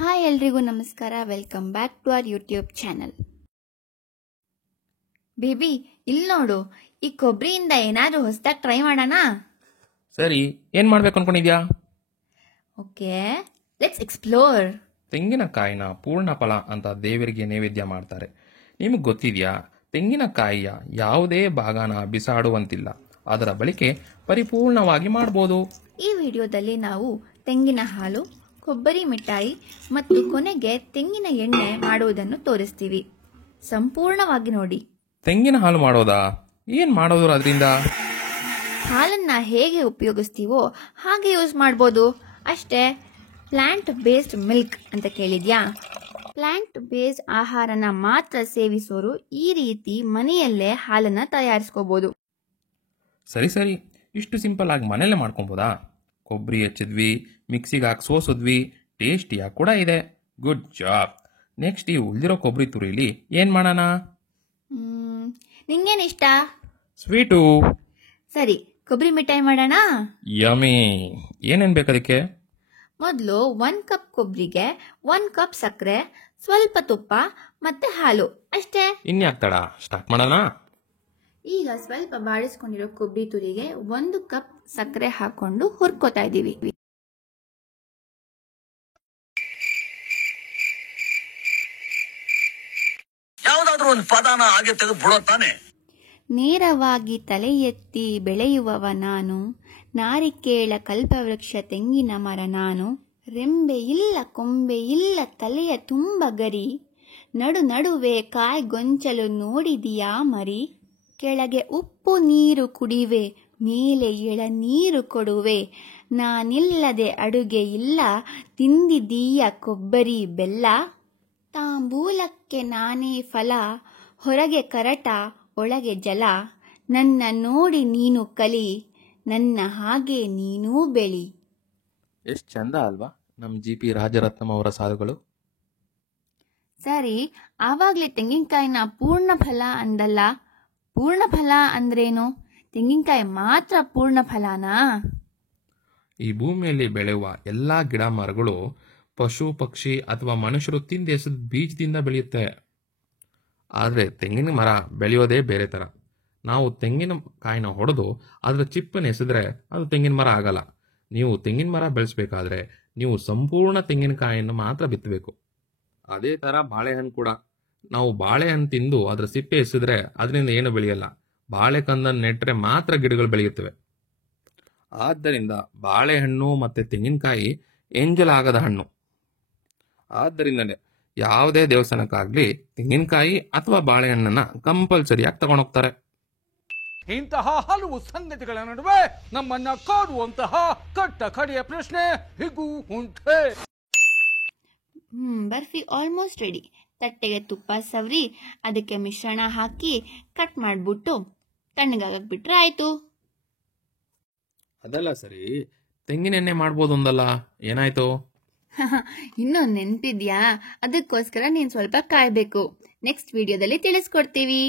Hi ಎಲ್ರಿಗೂ ನಮಸ್ಕಾರ. Welcome back to our YouTube channel. Baby ಇಲ್ಲಿ ನೋಡು, ಈ ಕೊಬ್ಬರಿಯಿಂದ ಏನಾದರೂ ಹೊಸದಾಗಿ ಟ್ರೈ ಮಾಡೋಣ. ಸರಿ, ಏನ್ ಮಾಡ್ಬೇಕು ಅನ್ಕೊಂಡಿದ್ಯಾ? Okay, let's explore. ತೆಂಗಿನಕಾಯಿನ ಪೂರ್ಣ ಫಲ ಅಂತ ದೇವರಿಗೆ ನೈವೇದ್ಯ ಮಾಡ್ತಾರೆ. ನಿಮಗೆ ಗೊತ್ತಿದ್ಯಾ, ತೆಂಗಿನಕಾಯಿಯ ಯಾವುದೇ ಭಾಗನ ಬಿಸಾಡುವಂತಿಲ್ಲ, ಅದರ ಬಳಕೆ ಪರಿಪೂರ್ಣವಾಗಿ ಮಾಡಬಹುದು. ಈ ವಿಡಿಯೋದಲ್ಲಿ ನಾವು ತೆಂಗಿನ ಹಾಲು, ಕೊಬ್ಬರಿ ಮಿಠಾಯಿ ಮತ್ತು ಕೊನೆಗೆ ತೆಂಗಿನ ಎಣ್ಣೆ ಮಾಡುವುದನ್ನು ತೋರಿಸ್ತೀವಿ. ಸಂಪೂರ್ಣವಾಗಿ ನೋಡಿ. ತೆಂಗಿನ ಹಾಲು ಮಾಡೋದಾ? ಏನ್ ಮಾಡೋದು ಅದರಿಂದ? ಹಾಲನ್ನ ಹೇಗೆ ಉಪಯೋಗಿಸ್ತೀವೋ ಹಾಗೆ ಯೂಸ್ ಮಾಡ್ಬೋದು ಅಷ್ಟೇ. ಪ್ಲಾಂಟ್ ಬೇಸ್ಡ್ ಮಿಲ್ಕ್ ಅಂತ ಕೇಳಿದ್ಯಾ? ಪ್ಲಾಂಟ್ ಬೇಸ್ಡ್ ಆಹಾರನ ಮಾತ್ರ ಸೇವಿಸೋರು ಈ ರೀತಿ ಮನೆಯಲ್ಲೇ ಹಾಲನ್ನ ತಯಾರಿಸ್ಕೋಬಹುದು. ಸರಿ, ಇಷ್ಟು ಸಿಂಪಲ್ ಆಗಿ ಮನೆಯಲ್ಲೇ ಮಾಡ್ಕೊಬೋದಾ? ಕೊಬ್ಬರಿ ಹೆಚ್ಚಿದ್ವಿ, ಮಿಕ್ಸಿಗೆ ಹಾಕಿ ಸೋಸಿದ್ವಿ, ಟೇಸ್ಟಿಯಾಗಿ ಕೂಡ ಇದೆ. Good job. ನೆಕ್ಸ್ಟ್ ಈ ಉಳಿದಿರೋ ಕೊಬ್ಬರಿ ತುರಿಲಿ ಏನ್ ಮಾಡೋಣ? ನಿಂಗೇನ್ ಇಷ್ಟ? ಸ್ವೀಟು. ಸರಿ, ಕೊಬ್ಬರಿ ಮಿಠಾಯಿ ಮಾಡೋಣ. ಯಮಿ. ಏನೇನ್ ಬೇಕದಕ್ಕೆ? ಮೊದಲು 1 ಕಪ್ ಕೊಬ್ಬರಿಗೆ 1 ಕಪ್ ಸಕ್ಕರೆ, ಸ್ವಲ್ಪ ತುಪ್ಪ ಮತ್ತೆ ಹಾಲು ಅಷ್ಟೇ. ಇನ್ಯಾಕ್ ತಡ, ಸ್ಟಾರ್ಟ್ ಮಾಡೋಣ. ಈಗ ಸ್ವಲ್ಪ ಬಾಡಿಸ್ಕೊಂಡಿರೋ ಕೊಬ್ಬರಿ ತುರಿಗೆ 1 ಕಪ್ ಸಕ್ಕರೆ ಹಾಕೊಂಡು ಹುರ್ಕೋತಾ ಇದೀವಿ. ಯಾವ್ದಾದ್ರು ಒಂದು ಪದಾನ ಹಾಗೆ ತೆಗೆದು ಬಿಡೋತಾನೆ. ನೇರವಾಗಿ ತಲೆ ಎತ್ತಿ ಬೆಳೆಯುವವ ನಾನು, ನಾರಿಕೇಳ ಕಲ್ಪವೃಕ್ಷ ತೆಂಗಿನ ಮರ ನಾನು. ರೆಂಬೆ ಇಲ್ಲ ಕೊಂಬೆ ಇಲ್ಲ ತಲೆಯ ತುಂಬ ಗರಿ, ನಡುವೆ ಕಾಯ್ಗೊಂಚಲು ನೋಡಿದೀಯಾ ಮರಿ. ಕೆಳಗೆ ಉಪ್ಪು ನೀರು ಕುಡಿವೆ, ಮೇಲೆ ಎಳನೀರು ಕೊಡುವೆ, ನಾನಿಲ್ಲದೆ ಅಡುಗೆ ಇಲ್ಲ, ತಿಂದಿದೀಯ ಕೊಬ್ಬರಿ ಬೆಲ್ಲ. ತಾಂಬೂಲಕ್ಕೆ ನಾನೇ ಫಲ, ಹೊರಗೆ ಕರಟ ಒಳಗೆ ಜಲ, ನನ್ನ ನೋಡಿ ನೀನು ಕಲಿ, ನನ್ನ ಹಾಗೆ ನೀನೂ ಬೆಳಿ. ಎಷ್ಟು ಚಂದ ಅಲ್ವಾ ನಮ್ಮ GP ರಾಜರತ್ನಂ ಅವರ ಸಾಲುಗಳು. ಸರಿ, ಆವಾಗ್ಲೇ ತೆಂಗಿನಕಾಯಿನ ಪೂರ್ಣ ಫಲ ಅಂದಲ್ಲ. ಪೂರ್ಣ ಫಲ ಅಂದ್ರೇನು? ತೆಂಗಿನಕಾಯಿ ಮಾತ್ರ ಪೂರ್ಣ ಫಲನಾ? ಈ ಭೂಮಿಯಲ್ಲಿ ಬೆಳೆಯುವ ಎಲ್ಲಾ ಗಿಡ ಮರಗಳು ಪಶು ಪಕ್ಷಿ ಅಥವಾ ಮನುಷ್ಯರು ತಿಂದೆಸದ ಬೀಜದಿಂದ ಬೆಳೆಯುತ್ತೆ. ಆದ್ರೆ ತೆಂಗಿನ ಮರ ಬೆಳೆಯೋದೇ ಬೇರೆ ತರ. ನಾವು ತೆಂಗಿನ ಕಾಯಿನ ಹೊಡೆದು ಅದರ ಚಿಪ್ಪನ್ನು ಎಸೆದ್ರೆ ಅದು ತೆಂಗಿನ ಮರ ಆಗಲ್ಲ. ನೀವು ತೆಂಗಿನ ಮರ ಬೆಳೆಸಬೇಕಾದ್ರೆ ನೀವು ಸಂಪೂರ್ಣ ತೆಂಗಿನಕಾಯಿಯನ್ನು ಮಾತ್ರ ಬಿತ್ತಬೇಕು. ಅದೇ ತರ ಬಾಳೆಹಣ್ಣು ಕೂಡ. ನಾವು ಬಾಳೆಹಣ್ಣು ತಿಂದು ಅದರ ಸಿಪ್ಪೆ ಎಸೆದ್ರೆ ಅದರಿಂದ ಏನು ಬೆಳೆಯಲ್ಲ. ಬಾಳೆಕಂದನ್ನು ನೆಟ್ರೆ ಮಾತ್ರ ಗಿಡಗಳು ಬೆಳೆಯುತ್ತವೆ. ಆದ್ದರಿಂದ ಬಾಳೆಹಣ್ಣು ಮತ್ತೆ ತೆಂಗಿನಕಾಯಿ ಎಂಜಲ್ ಆಗದ ಹಣ್ಣು. ಆದ್ದರಿಂದಲೇ ಯಾವುದೇ ದೇವಸ್ಥಾನಕ್ಕಾಗ್ಲಿ ತೆಂಗಿನಕಾಯಿ ಅಥವಾ ಬಾಳೆಹಣ್ಣನ್ನ ಕಂಪಲ್ಸರಿಯಾಗಿ ತಗೊಂಡೋಗ್ತಾರೆ. ಇಂತಹ ಹಲವು ಸಂಗತಿಗಳ ನಡುವೆ ನಮ್ಮನ್ನ ಕಾಡುವಂತಹ ಕಟ್ಟ ಕಡೆಯ ಪ್ರಶ್ನೆ ಹೀಗೂ ಉಂಟೆ. Barfi almost ready. ತಟ್ಟೆಗೆ ತುಪ್ಪ ಸವರಿ ಅದಕ್ಕೆ ಮಿಶ್ರಣ ಹಾಕಿ ಕಟ್ ಮಾಡ್ಬಿಟ್ಟು ತಣ್ಣಗಾಗಕ್ ಬಿಟ್ರೆ ಆಯ್ತು. ಅದಲ್ಲ ಸರಿ, ತೆಂಗಿನೆಣ್ಣೆ ಮಾಡ್ಬೋದು ಅಂದಲ್ಲ, ಏನಾಯ್ತು? ಇನ್ನೂ ನೆನ್ಪಿದ್ಯಾ? ಅದಕ್ಕೋಸ್ಕರ ನೀನ್ ಸ್ವಲ್ಪ ಕಾಯ್ಬೇಕು. ನೆಕ್ಸ್ಟ್ ವಿಡಿಯೋದಲ್ಲಿ ತಿಳಿಸ್ಕೊಡ್ತೀವಿ.